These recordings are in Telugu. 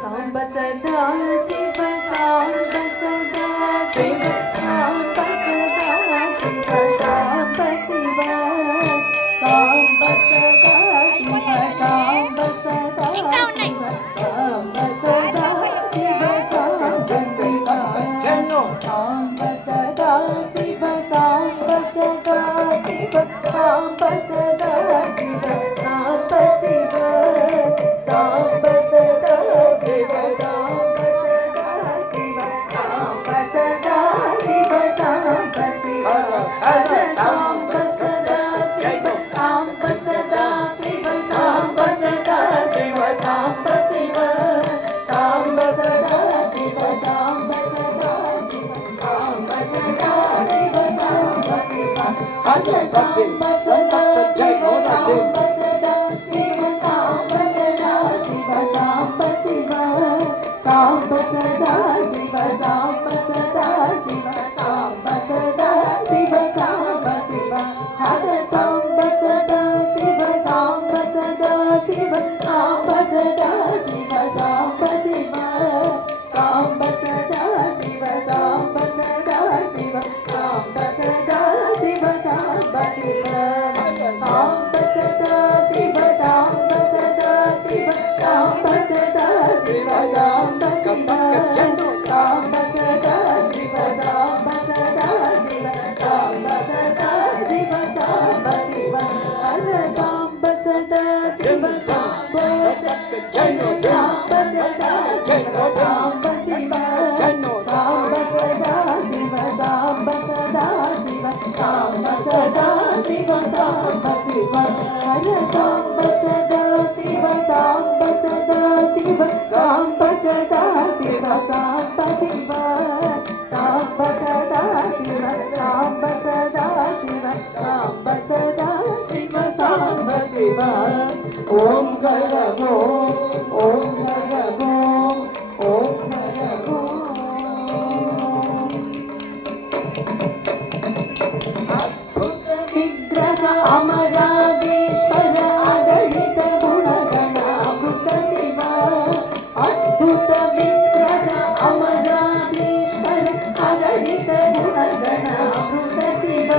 సాంబ సదా శివ సాంబ సదా శివ సాంబ సదా శివ సాంబ శివ సాంబ సదా శివ సాంబ సదా శివ సాంబ సదా శివ సాంబ శివ సాంబ సదా శివ సాంబ సదా శివ సాంబ సదా శివ సాంబ శివ సాంబ సదా శివ సాంబ సదా శివ సాంబ సదా శివ సాంబ శివ హర సాంబ సదా శివ సాంబ సదా శివ సాంబ సదా శివ సాంబ శివ సాంబ సదా శివ సాంబ సదా శివ సాంబ సదా శివ సాంబ శివ హర సాంబ సదా శివ సాంబ సదా శివ సాంబ సదా శివ సాంబ శివ సాంబ సదా శివ సాంబ సదా శివ సాంబ సదా శివ సాంబ శివ హర సాంబ సదా శివ సాంబ సదా శివ సాంబ సదా శివ సాంబ శివ సాంబ సదా శివ సాంబ సదా శివ సాంబ సదా శివ సాంబ శివ సాంబ సదా శివ సాంబ సదా శివ సాంబ సదా శివ సాంబ శివ సాంబ సదా శివ సాంబ సదా శివ సాంబ సదా శివ సాంబ శివ హర సాంబ సదా శివ సాంబ సాంబ సదా శివ సాంబ శివ సాంబ సదా శివ సాంబ సదా శివ సాంబ సదా శివ సాంబ శివ హర సాంబ సదా శివ సాంబ సదా శివ సాంబ సదా శివ సాంబ శివ సాంబ సదా శివ సాంబ సదా శివ సాంబ సదా శివ సాంబ శివ ఓం గరగో ఓం గరగో ఓం గరగో అద్భుత విగ్రహ అమరాధీశ్వర అగణిత గుణగణ అమృత శివ అద్భుత విగ్రహ అమరాధీశ్వర అగణిత గుణగణ అమృత శివ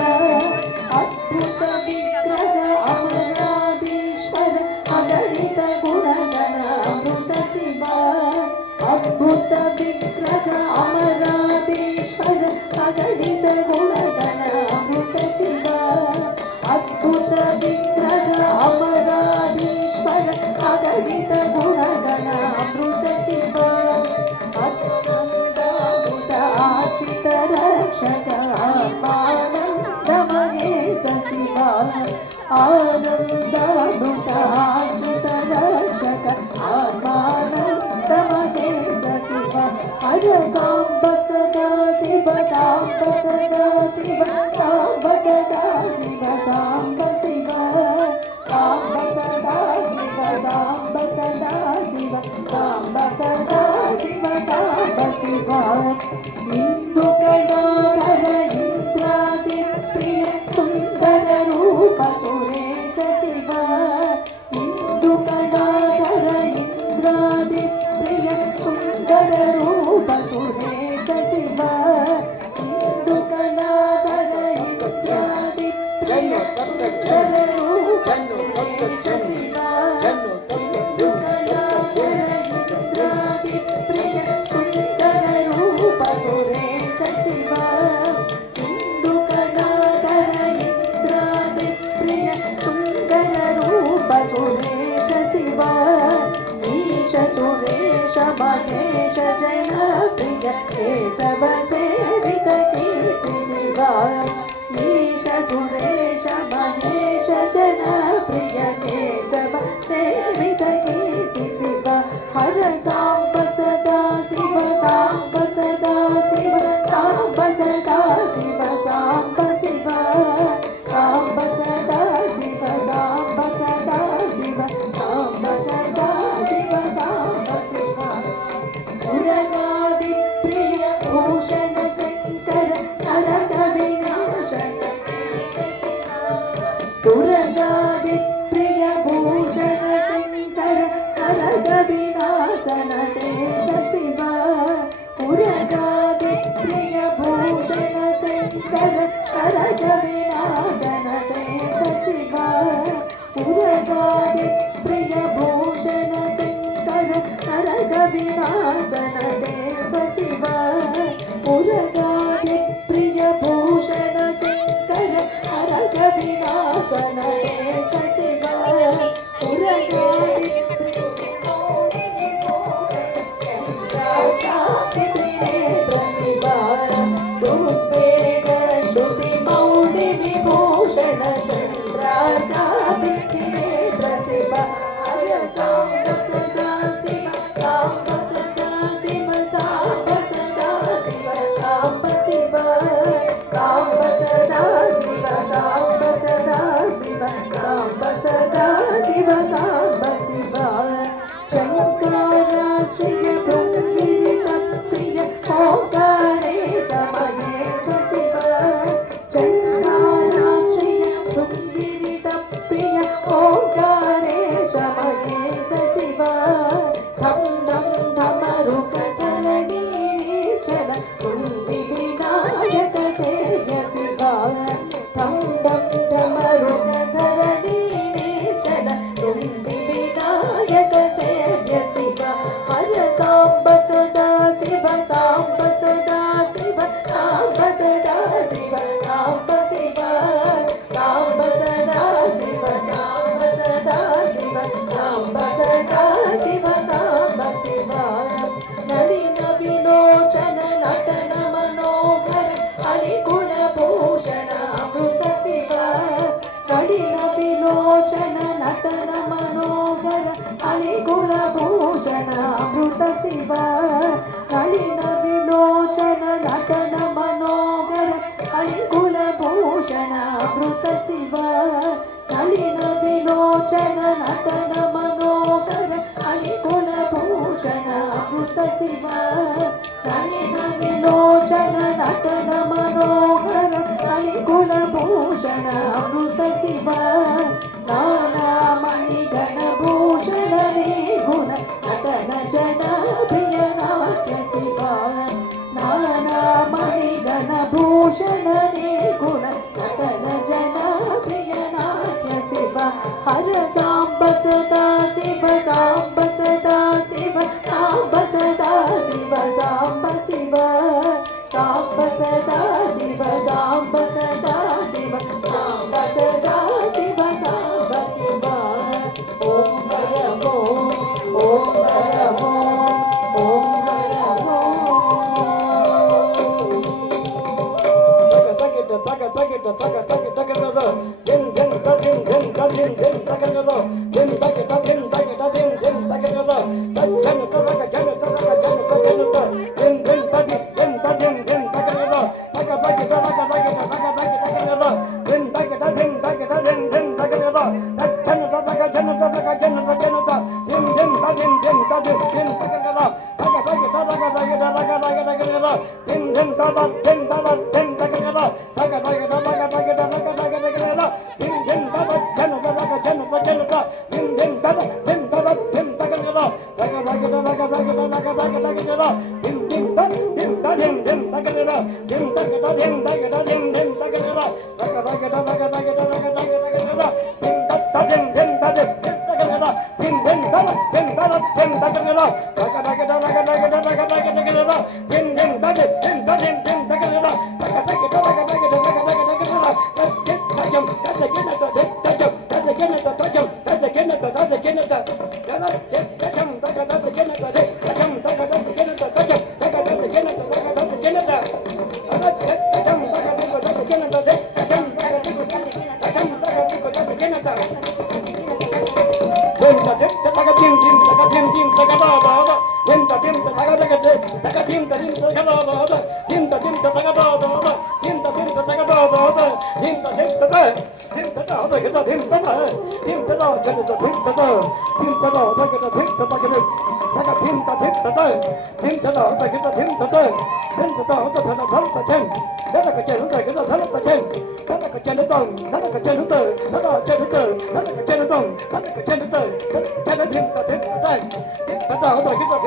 అద్భుత విగ్రహ అమరాధీశ్వర అగణిత గుణగణ అమృత శివ అద్భుత విగ్రహ అమరాధీశ్వర అగణిత గుణగణ అమృత శివ అద్భుత విగ్రహ అమరాధీశ్వర అగణిత గుణగణ అమృత శివ అద్భుత ఆశ్రిత రక్షక ఆనంద మహేశ శివ ఆనందామృత ఆశ్రిత రక్షక ఆనంద మహేశ శివ హర సాంబ సదా శివ సాంబ సదా శివ సాంబ సదా శివ సాంబ శివ సాంబ సదా శివ సాంబ సదా శివ సాంబ సదా శివ సాంబ శివ ఇందు కళాధర ఇంద్రాది ప్రియ సుందర రూప సురేశ శివ ఇందు కళాధర ఇంద్రాది ప్రియ సుందర రూప సురేశ శివ ఇందు కళాధర ఇంద్రాది ప్రియ సుందర రూప సురేశ శివ ఇందు కళాధర ఇంద్రాది ప్రియ సుందర రూప సురేశ శివ ఇందు కళాధర ఇంద్రాది ప్రియ సుందర రూప సురేశ శివ ఈశ సురేశ మహేశ జయ ప్రియ కేశవ సేవిత కీర్తి శివ ఈశ సురేశ మహేశ జయ ప్రియ కేశవ సేవిత కీర్తి శివ హర సాంబ సదా శివ సాంబ సదా శివ సాంబ సదా శివ సాంబ శివ సాంబ సదా శివ సాంబ సదా శివ సాంబ సదా శివ సాంబ శివ మురగాది ప్రియ భూషణ శంకర నరక వినాశ ಉರಗಾದಿ ಪ್ರಿಯ ಭೂಷಣ ಶಂಕರ ಹರದ ವಿನಾಶನ ದೇಶ ಶಿವ ಉರಗಾದಿ ಪ್ರಿಯ ಭೂಷಣ ಶಂಕರ ಹರದ ವಿನಾಶನ ದೇಶ ಶಿವ ಉರಗಾದಿ ಪ್ರಿಯ ಭೂಷಣ ಶಂಕರ ಹರದ ವಿನಾಶನ ದೇಶ ಶಿವ ಉರಗಾದಿ ಪ್ರಿಯ ಭೂಷಣ ಶಂಕರ ಹರದ ವಿನಾಶನ ದೇಶ ಶಿವ ಉರಗಾದಿ ತ್ರಿನೇತ್ರ ಶಿವ ದುರ್ವೇದ ಶ್ರುತಿ ಮೌಳಿ ವಿಭೂಷಣ ಚಂದ್ರಾದಿ ತ್ರಿನೇತ್ರ ಶಿವ ಹರ ಸಾಂಬ ಸದಾ ಶಿವ ಸಾಂಬ ಸದಾ ಶಿವ ಸಾಂಬ ಸದಾ ಶಿವ ಸಾಂಬ ಶಿವ ಸಾಂಬ ಸದಾ ಶಿವ ಸಾಂಬ ಸದಾ ಶಿವ ಸಾಂಬ ಸದಾ ಶಿವ ಸಾಂಬ ಶಿವ ಶಂಕರ ಶ್ರೀಯ ಭೃಂಗಿರಿತ ಪ್ರಿಯ ಓಂಕಾರೇಶ ಮಹೇಶ ಶಿವ ಶಂಕರ ಶ್ರೀಯ ಭೃಂಗಿರಿತ ಪ್ರಿಯ ಓಂಕಾರೇಶ ಮಹೇಶ ಶಿವ ಢಂ ಢಂ ಢಮರುಕ ಧರಣೀಶ್ವರ ಕುಂದಿ ವಿನಾಯಕ ಸೇವ್ಯ ಶಿವ ಢಂ ಢಂ ಢಮರುಕ ಧರಣೀಶ್ವರ ಕುಂದಿ ವಿನಾಯಕ ಸೇವ್ಯ ಶಿವ ಹರ ಸಾಂಬ ಸದಾ ಶಿವ ಸಾಂಬ ಸದಾ ಶಿವ ಸಾಂಬ ಸದಾ ಶಿವ ಸಾಂಬ ಶಿವ ಸಾಂಬ ಸದಾ ಶಿವ ಸಾಂಬ ಸದಾ ಶಿವ ಸಾಂಬ ಸದಾ ಶಿವ ಸಾಂಬ ಶಿವ ನಳಿನ ವಿಲೋಚನ ನಟನ ಮನೋಹರ ಅಲಿಗುಣ ಭೂಷಣ ಅಮೃತ ಶಿವ ನಳಿನ ವಿಲೋಚನ ನಟನ ಮನೋಹರ ಅಲಿಗುಣ ಭೂಷಣ ಅಮೃತ ಶಿವ ನಳಿನ ವಿಲೋಚನ ನಟನ ಮನೋಹರ ಅಲಿಗುಣ ಭೂಷಣ ಅಮೃತ ಶಿವ ನಳಿನ ವಿಲೋಚನ ನಟನ ಮನೋಹರ ಅಲಿಗುಣ ಭೂಷಣ ಅಮೃತ ಶಿವ ನಳಿನ ವಿಲೋಚನ ನಟನ ಮನೋಹರ ಅಲಿಗುಣ ಭೂಷಣ ಅಮೃತ ಶಿವ ನಾನಾ ಮಣಿಗಣ ಭೂಷಣನೇ ಗುಣ ನಟನ ಜನ ಪ್ರಿಯ ನಾಟ್ಯ ಶಿವ ನಾನಾ ಮಣಿಗಣ ಭೂಷಣನೇ ಗುಣ ನಟನ ಜನ ಪ್ರಿಯ ನಾಟ್ಯ ಶಿವ ಹರ ಸಾಂಬ ಸದಾ ಶಿವ ಸಾಂಬ ಸದಾ ಶಿವ ಸಾಂಬ ಸದಾ ಶಿವ ಸಾಂಬ ಶಿವ ಸಾಂಬ ಸದಾ ಶಿವ ಸಾಂಬ ಸದಾ ಶಿವ ಸಾಂಬ ಸದಾ ಶಿವ ಸಾಂಬ ಶಿವ ಓಂ ಹರ ಓಂ ಓಂ ಹರ ಓಂ ಓಂ ಹರ 전동 나가 전동 나가 전동 나가 전동 나가 전동 전동 힘다 됐다 됐다 하다 기도